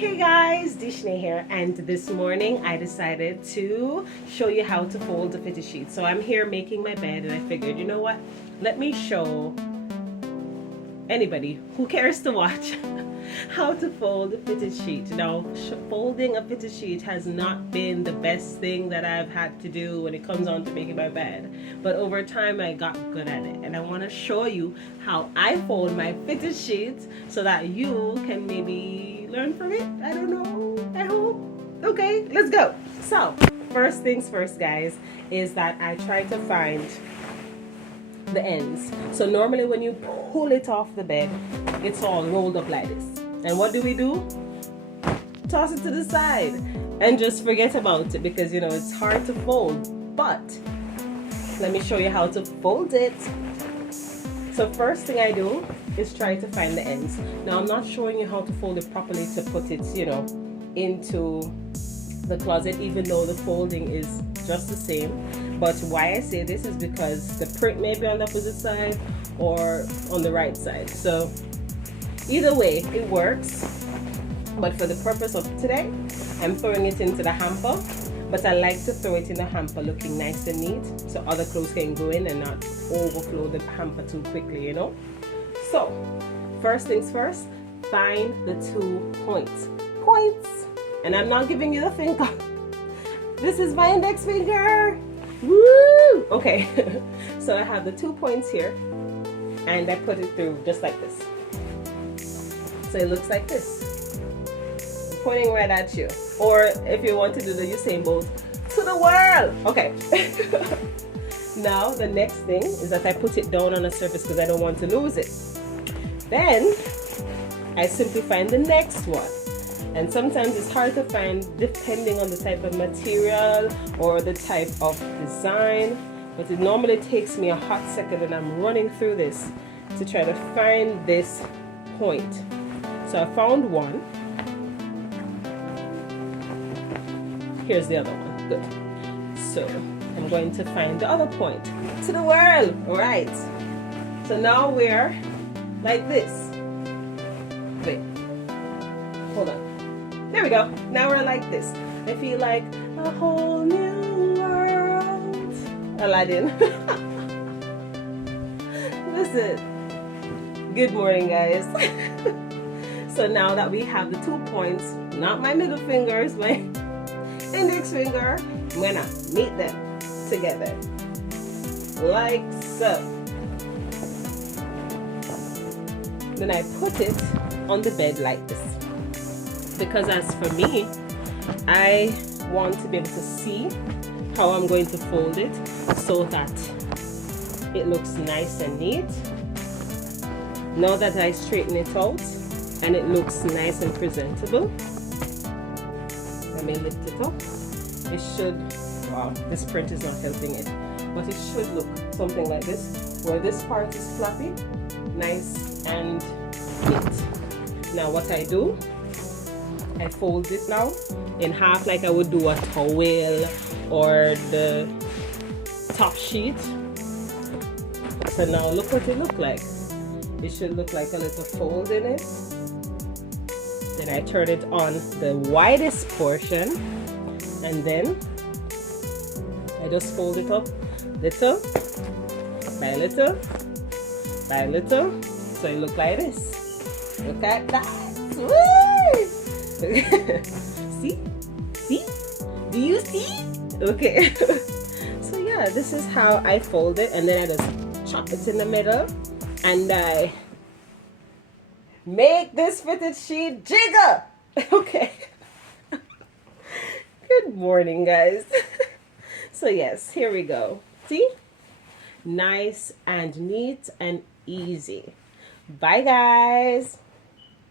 Hey guys, Dishne here, and this morning I decided to show you how to fold a fitted sheet. So I'm here making my bed and I figured, you know what, let me show anybody who cares to watch how to fold a fitted sheet. Now, folding a fitted sheet has not been the best thing that I've had to do when it comes on to making my bed, but over time I got good at it, and I want to show you how I fold my fitted sheets so that you can maybe learn from it. I don't know, I hope. Okay, let's go. So first things first, guys, is that I try to find the ends. So normally when you pull it off the bed, it's all rolled up like this. And what do? Toss it to the side and just forget about it, because you know it's hard to fold. But let me show you how to fold it. So first thing I do is try to find the ends. Now I'm not showing you how to fold it properly to put it, you know, into the closet, even though the folding is just the same. But why I say this is because the print may be on the opposite side or on the right side. So either way, it works. But for the purpose of today, I'm throwing it into the hamper. But I like to throw it in the hamper looking nice and neat, so other clothes can go in and not overflow the hamper too quickly, you know? So, first things first, find the 2 points. And I'm not giving you the finger. This is my index finger. Woo! Okay, so I have the 2 points here, and I put it through just like this. So it looks like this, pointing right at you. Or if you want to do the Usain Bolt, to the world. Okay. Now the next thing is that I put it down on a surface because I don't want to lose it. Then I simply find the next one. And sometimes it's hard to find depending on the type of material or the type of design, but it normally takes me a hot second and I'm running through this to try to find this point. So I found one. Here's the other one. Good. So I'm going to find the other point. To the world. All right. So now we're like this. Wait. Hold on. There we go. Now we're like this. I feel like a whole new world. Aladdin. Listen. Good morning, guys. So now that we have the 2 points, not my middle fingers, my index finger, I'm gonna meet them together like so. Then I put it on the bed like this, because as for me, I want to be able to see how I'm going to fold it so that it looks nice and neat. Now that I straighten it out and it looks nice and presentable, let me lift it up. It should, wow, this print is not helping it, but it should look something like this, where this part is fluffy, nice and neat. Now what I do, I fold it now in half like I would do a towel or the top sheet. So now look what it looks like. It should look like a little fold in it. Then I turn it on the widest portion, and then I just fold it up little by little by little, so it looks like this. Look at that. Woo! See? Do you see? Okay. So yeah, this is how I fold it, and then I just chop it in the middle, and I make this fitted sheet jiggle. Okay. Good morning, guys. So yes, here we go. See? Nice and neat and easy. Bye, guys.